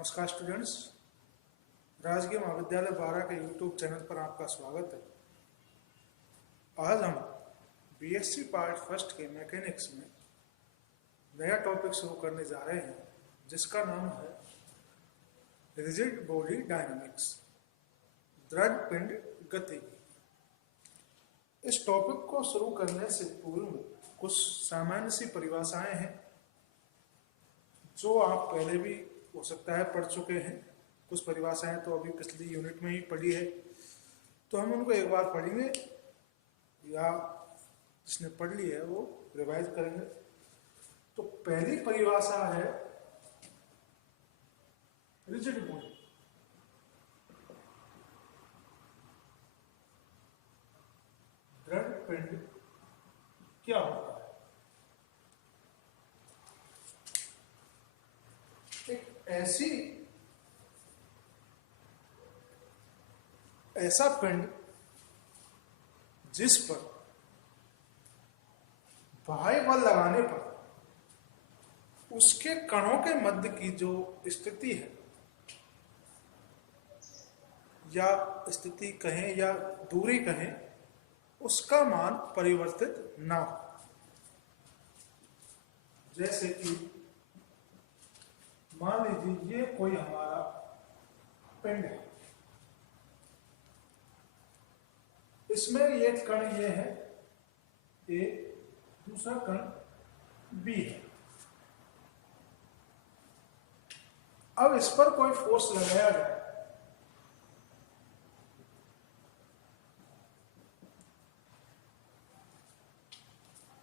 नमस्कार स्टूडेंट्स, राजकीय महाविद्यालय 12 के यूट्यूब चैनल पर आपका स्वागत है। आज हम बीएससी पार्ट फर्स्ट के मैकेनिक्स में नया टॉपिक शुरू करने जा रहे हैं, जिसका नाम है रिजिड बॉडी डायनामिक्स, दृढ़ पिंड गति। इस टॉपिक को शुरू करने से पूर्व कुछ सामान्य सी परिभाषाएं हैं जो आप पहले भी हो सकता है पढ़ चुके हैं। कुछ परिभाषाएं तो अभी पिछली यूनिट में ही पढ़ी है, तो हम उनको एक बार पढ़ेंगे या जिसने पढ़ ली है वो रिवाइज करेंगे। तो पहली परिभाषा है रिजिड बॉडी। दृढ़ पिंड क्या होता है? ऐसा पिंड जिस पर बाह्य बल लगाने पर उसके कणों के मध्य की जो स्थिति है या स्थिति कहें या दूरी कहें, उसका मान परिवर्तित ना हो। जैसे कि मान लीजिए ये कोई हमारा पिंड है, इसमें ये कण ये है ए, दूसरा कण बी है। अब इस पर कोई फोर्स लगाया जाए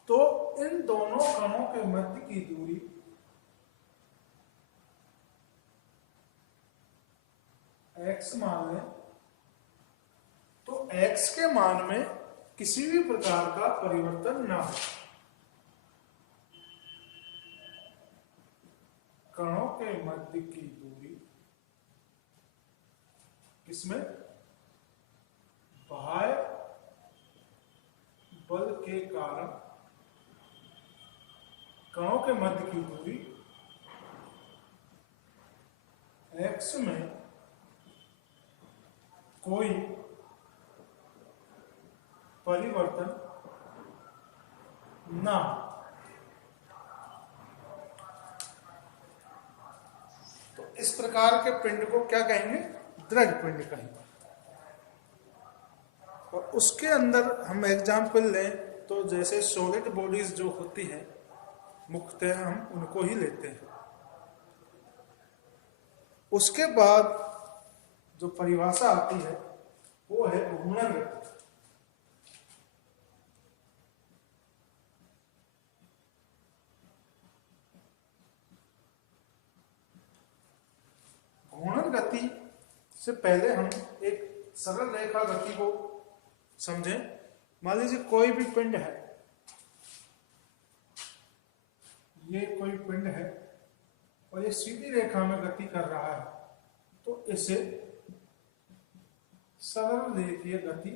तो इन दोनों कणों के मध्य की दूरी x मान लें, तो x के मान में किसी भी प्रकार का परिवर्तन ना हो। कणों के मध्य की दूरी किसमें? बाह्य बल के कारण कणों के मध्य की दूरी x में कोई परिवर्तन ना हो। तो इस प्रकार के पिंड को क्या कहेंगे? दृढ़ पिंड कहेंगे। और उसके अंदर हम एग्जाम्पल लें तो जैसे सॉलिड बॉडीज जो होती हैं, मुख्यतः हम उनको ही लेते हैं। उसके बाद जो परिभाषा आती है वो है घूर्णन गति। घूर्णन गति से पहले हम एक सरल रेखा गति को समझें। मान लीजिए कोई भी पिंड है, ये कोई पिंड है और ये सीधी रेखा में गति कर रहा है, तो इसे सरल रेखीय गति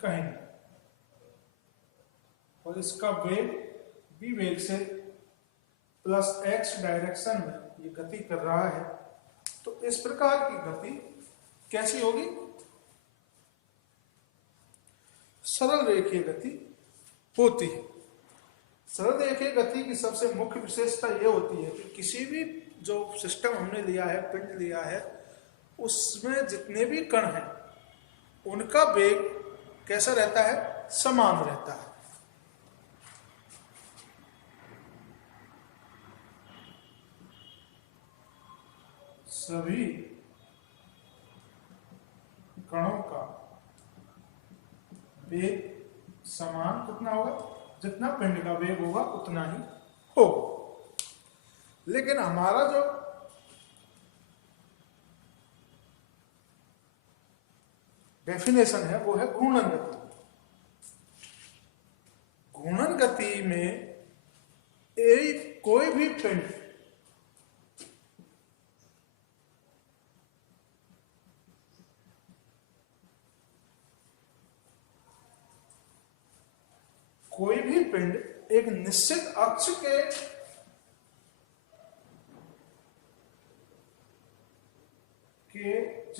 कहेंगे। और इसका वेग v वेग से प्लस x डायरेक्शन में ये गति कर रहा है। तो इस प्रकार की गति कैसी होगी? सरल रेखीय गति होती है। सरल रेखीय गति की सबसे मुख्य विशेषता यह होती है कि किसी भी जो सिस्टम हमने लिया है, पिंड लिया है, उसमें जितने भी कण हैं उनका वेग कैसा रहता है? समान रहता है। सभी कणों का वेग समान कितना होगा? जितना पिंड का वेग होगा उतना ही होगा। लेकिन हमारा जो डेफिनेशन है वो है घूर्णन गति। घूर्णन गति में कोई भी पिंड एक निश्चित अक्ष के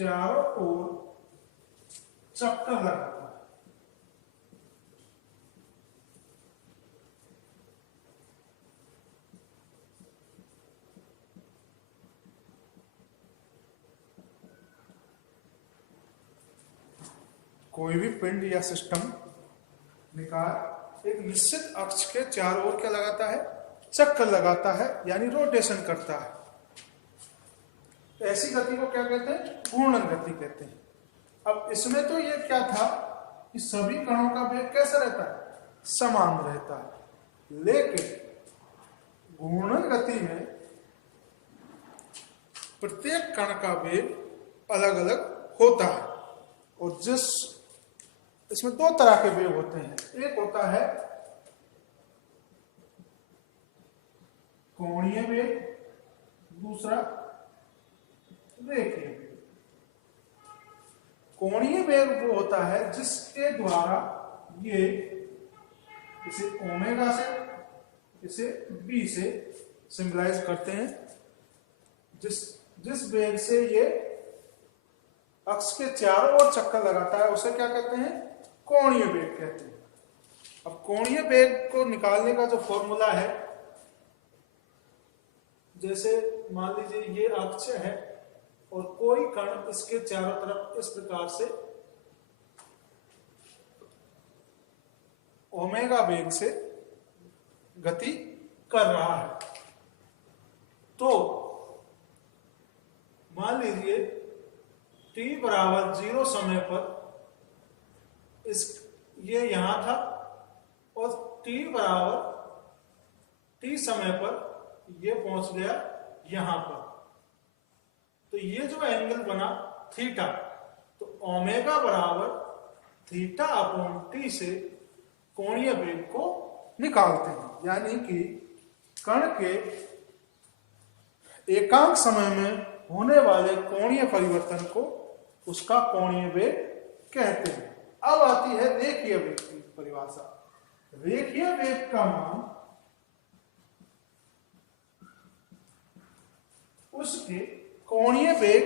चारों ओर चक्कर लगाता है। कोई भी पिंड या सिस्टम निकाल एक निश्चित अक्ष के चारों ओर क्या लगाता है, चक्कर लगाता है, यानी रोटेशन करता है। ऐसी गति को क्या कहते हैं, घूर्णन गति कहते हैं। अब इसमें तो ये क्या था कि सभी कणों का वेग कैसा रहता है, समान रहता है, लेकिन घूर्णन गति में प्रत्येक कण का वेग अलग अलग होता है। और जिस इसमें दो तरह के वेग होते हैं, एक होता है कोणीय वेग, दूसरा रेखीय वेग। कोणीय वेग वो होता है जिसके द्वारा ये इसे ओमेगा से इसे बी से सिंबलाइज करते हैं। जिस वेग से ये अक्ष के चारों ओर चक्कर लगाता है उसे क्या कहते हैं, कोणीय वेग कहते हैं। अब कोणीय वेग को निकालने का जो फॉर्मूला है, जैसे मान लीजिए ये अक्ष है और कोई कण इसके चारों तरफ इस प्रकार से ओमेगा वेग से गति कर रहा है, तो मान लीजिए t बराबर 0 समय पर ये यहां था और t बराबर t समय पर ये पहुंच गया यहां पर, तो ये जो एंगल बना थीटा, तो ओमेगा बराबर थीटा अपॉन टी से कोणीय वेग को निकालते हैं। यानी कि कण के एकांक समय में होने वाले कोणीय परिवर्तन को उसका कोणीय वेग कहते हैं। अब आती है रेखीय वेग की परिभाषा। रेखीय वेग का मान उसके कोणीय वेग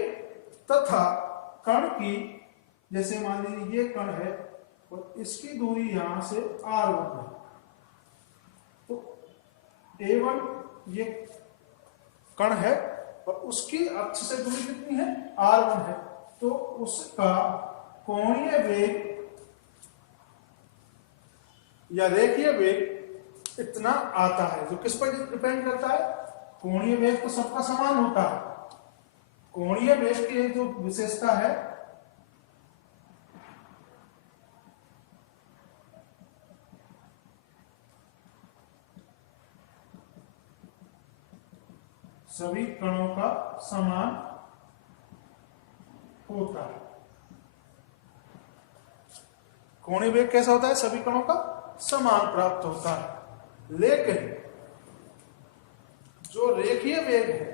तथा कण की, जैसे मान लीजिए ये कण है और इसकी दूरी यहां से r1 है, तो a1 ये कण है और उसकी अक्ष से दूरी कितनी है, r1 है, तो उसका कोणीय वेग या रेखीय वेग इतना आता है, जो किस पर डिपेंड करता है, कोणीय वेग तो सबका समान होता है। कोणीय वेग की जो विशेषता है सभी कणों का समान होता है। कोणीय वेग कैसा होता है, सभी कणों का समान प्राप्त होता है। लेकिन जो रेखीय वेग है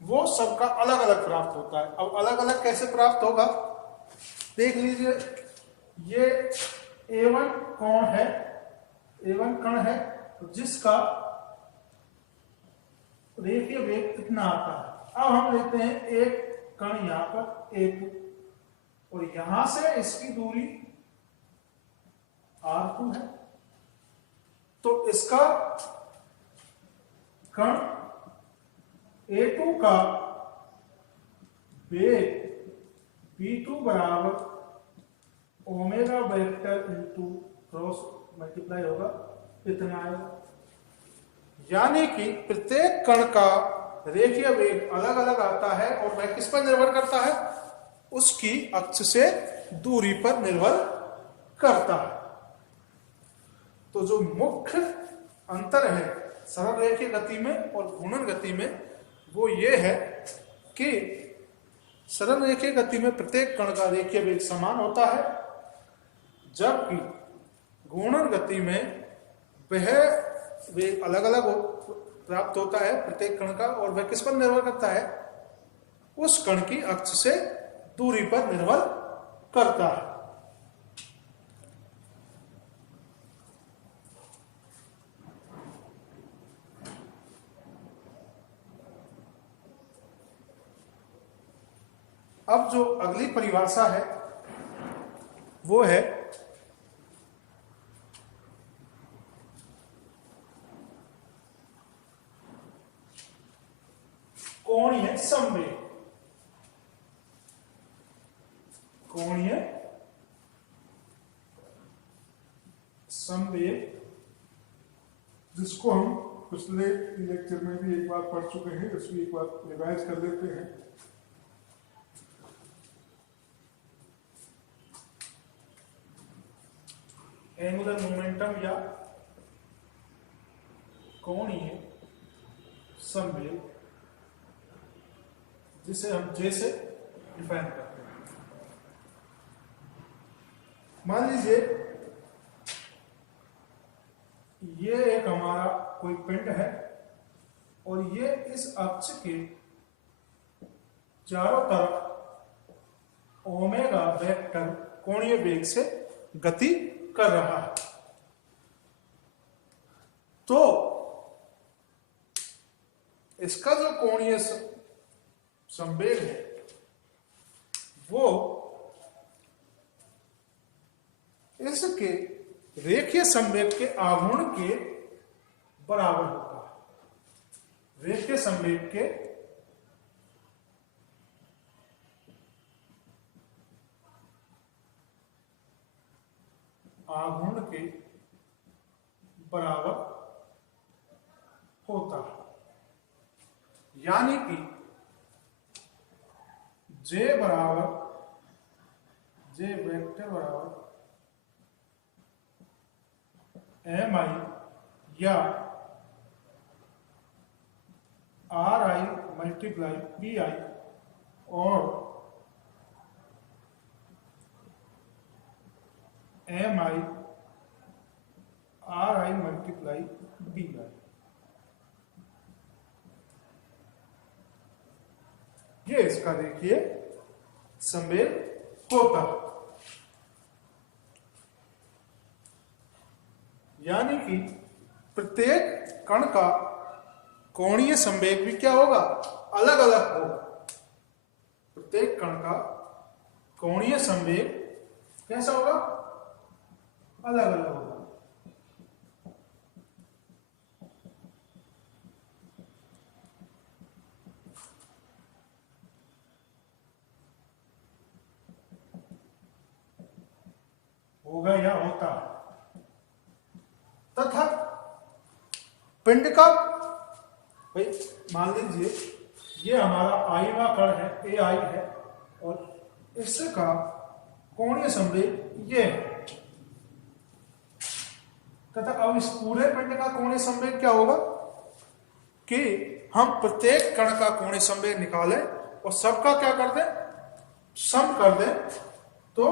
वो सबका अलग अलग प्राप्त होता है। अब अलग अलग कैसे प्राप्त होगा, देख लीजिए, ये A1 कोण है, A1 कण है, तो जिसका रेखीय वेग इतना आता है। अब हम लेते हैं एक कण यहां पर A2 और यहां से इसकी दूरी R2 है, तो इसका कण A2 का वेग V2 बराबर omega vector into cross multiply होगा, इतना आएगा। यानी कि प्रत्येक कण का रेखीय वेग अलग अलग आता है और वह किस पर निर्भर करता है, उसकी अक्ष से दूरी पर निर्भर करता है। तो जो मुख्य अंतर है सरल रेखीय गति में और घूर्णन गति में वो ये है कि सरल रेखीय गति में प्रत्येक कण का रेखीय वेग समान होता है, जबकि घूर्णन गति में वह वेग अलग अलग प्राप्त होता है प्रत्येक कण का, और वह किस पर निर्भर करता है, उस कण की अक्ष से दूरी पर निर्भर करता है। अब जो अगली परिभाषा है वो है कोणीय संवेग। कोणीय संवेग, जिसको हम पिछले लेक्चर में भी एक बार पढ़ चुके हैं, इसको एक बार रिवाइज कर लेते हैं। एंगुलर मोमेंटम या कोणीय संवेग, जिसे हम जे से डिफाइन करते हैं। मान लीजिए ये एक हमारा कोई पिंड है और ये इस अक्ष के चारों तरफ ओमेगा वेक्टर कोणीय वेग से गति कर रहा है। तो इसका जो कोणीय संवेग है वो इसके रेखीय संवेग के आघूर्ण के बराबर होता है। रेखीय संवेग के आघूर्ण के बराबर होता है। यानी कि जे वेक्टर बराबर एम आई या r i multiply p i और m i r i multiply b i, ये इसका देखिए संवेग होता है। यानी कि प्रत्येक कण का कोणीय संवेग भी क्या होगा, अलग अलग होगा। प्रत्येक कण का कोणीय संवेग कैसा होगा, अलग अलग होगा। होगा या होता है। तथा पिंड का, भाई मान लीजिए ये हमारा आईवा कण है, ए आई है, और इसका कोणीय संवेग ये है। तथा अब इस पूरे पिंड का कोणीय संवेग क्या होगा कि हम प्रत्येक कण का कोणीय संवेग निकालें और सबका क्या कर दें, सम कर दें, तो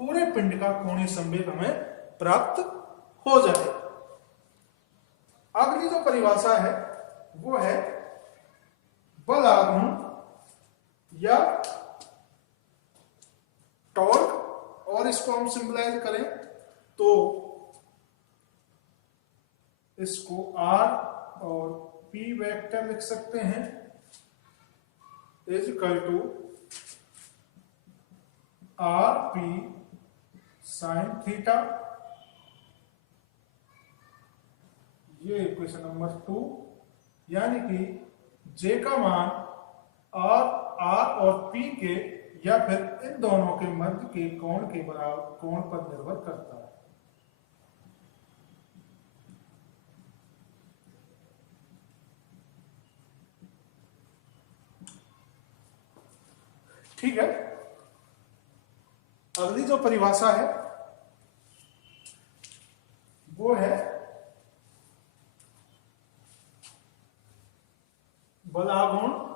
पूरे पिंड का कोणीय संवेग हमें प्राप्त हो जाए। अगली जो परिभाषा है वो है बल आघूर्ण या टॉर्क, और इसको हम सिंपलाइज करें तो इसको आर और पी वेक्टर लिख सकते हैं, is equal to r p sine theta. ये इक्वेशन नंबर 2, यानी कि जे का मान आर और पी के या फिर इन दोनों के मध्य के कोण के बराबर कोण पर निर्भर करता है। ठीक है। अगली जो परिभाषा है वो है बल आघूर्ण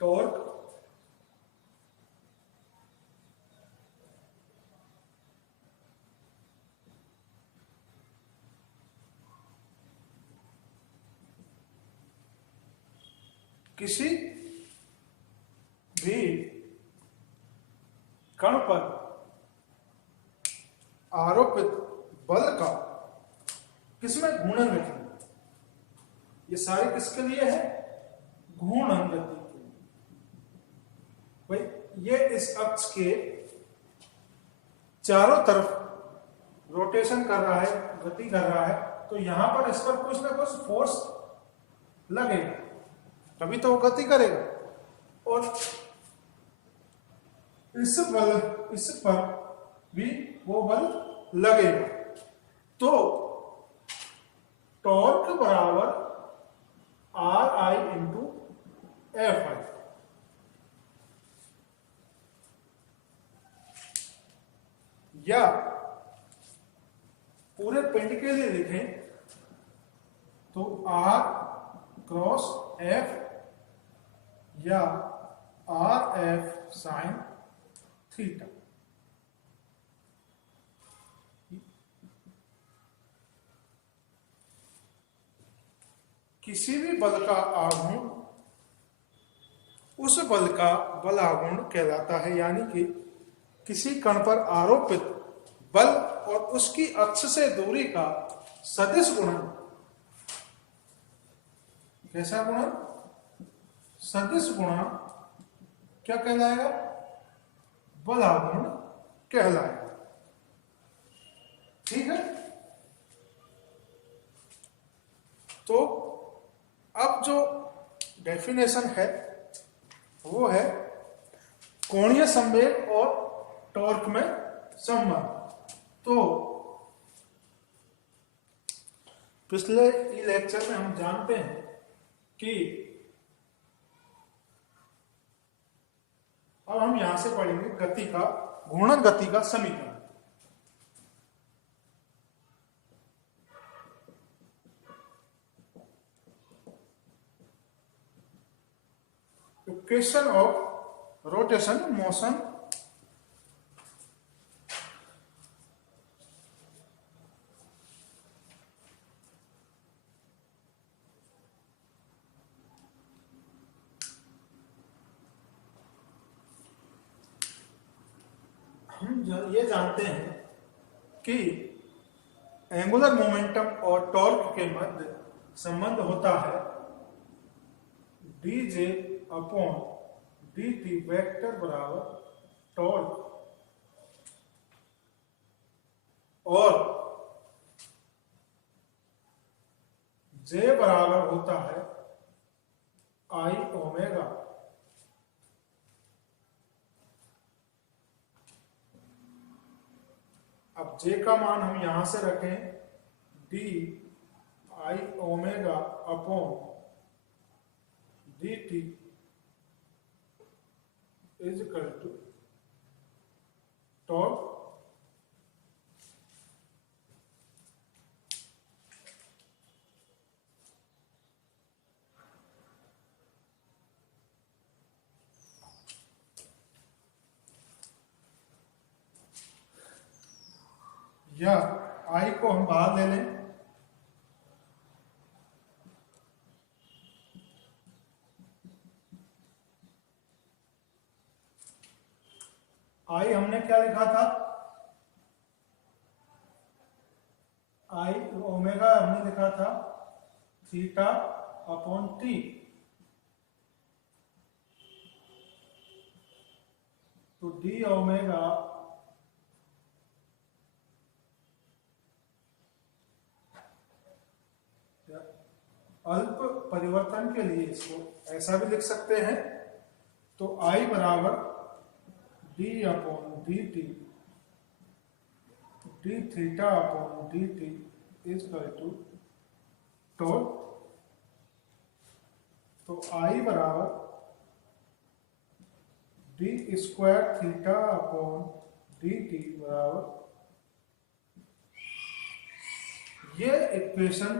टॉर्क किसी भी कण पर सारी किसके लिए है? घूर्णन गति के लिए। भाई ये इस अक्ष के चारों तरफ रोटेशन कर रहा है, गति कर रहा है, तो यहां पर इस पर कुछ ना कुछ फोर्स लगेगा, तभी तो वो गति करेगा। और इस पर भी वो बल लगेगा। तो टॉर्क बराबर are I into F I. या पूरे पिंड के लिए लिखें तो आर क्रॉस एफ या आर एफ साइन थीटा। किसी भी बल का आघूर्ण उस बल का बल आघूर्ण कहलाता है, यानी कि किसी कण पर आरोपित बल और उसकी अक्ष से दूरी का सदिश गुणन। कैसा गुणन? सदिश गुणन क्या कहलाएगा? बल आघूर्ण कहलाएगा। ठीक है। तो अब जो डेफिनेशन है वो है कोणीय संवेग और टॉर्क में संबंध। तो पिछले लेक्चर में हम जानते हैं कि अब हम यहां से पढ़ेंगे गति का, घूर्णन गति का समीकरण। इक्वेशन ऑफ रोटेशन मोशन हम ये जानते हैं कि एंगुलर मोमेंटम और टॉर्क के मध्य संबंध होता है D J upon d T vector बराबर टॉर्क, और जे बराबर होता है आई ओमेगा। अब जे का मान हम यहां से रखें d I omega upon d t is equal to torque या आई को हम बाहर ले लें, आई हमने क्या लिखा था? आई ओमेगा हमने लिखा था थीटा अपॉन टी। तो डी ओमेगा अल्प परिवर्तन के लिए इसको ऐसा भी लिख सकते हैं। तो आई बराबर d upon d t d theta upon d t is equal to torque. तो आई बराबर d square theta upon d t बराबर, ये इक्वेशन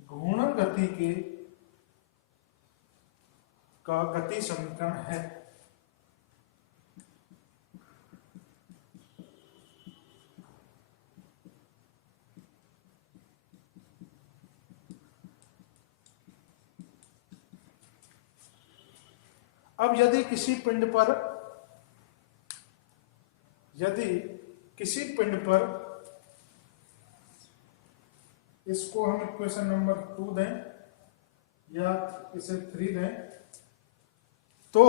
घूर्णन गति के का गति समीकरण है। अब यदि किसी पिंड पर इसको हम इक्वेशन नंबर 2 दें या इसे 3 दें तो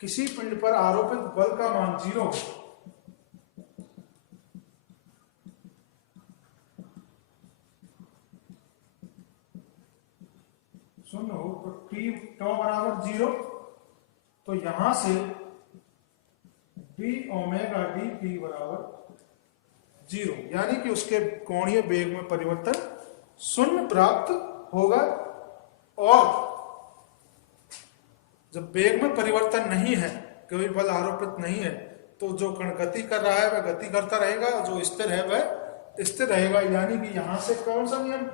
किसी पिंड पर आरोपित बल का मान 0 हो, शून्य हो तो टी टॉ बराबर 0, तो यहां से डी ओमेगा डी टी बराबर 0, यानी कि उसके कोणीय वेग में परिवर्तन शून्य प्राप्त होगा। और जब वेग में परिवर्तन नहीं है, कोई बल आरोपित नहीं है, तो जो कण गति कर रहा है वह गति करता रहेगा, जो स्थिर है वह स्थिर रहेगा। यानी कि यहां से कौन सा नियम,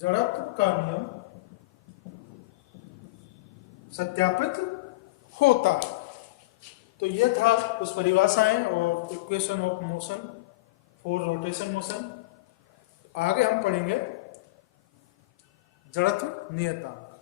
जड़त्व का नियम सत्यापित होता है। तो यह था कुछ परिभाषाएं और equation of motion for rotation motion. आगे हम पढ़ेंगे जड़त्व नियतांक।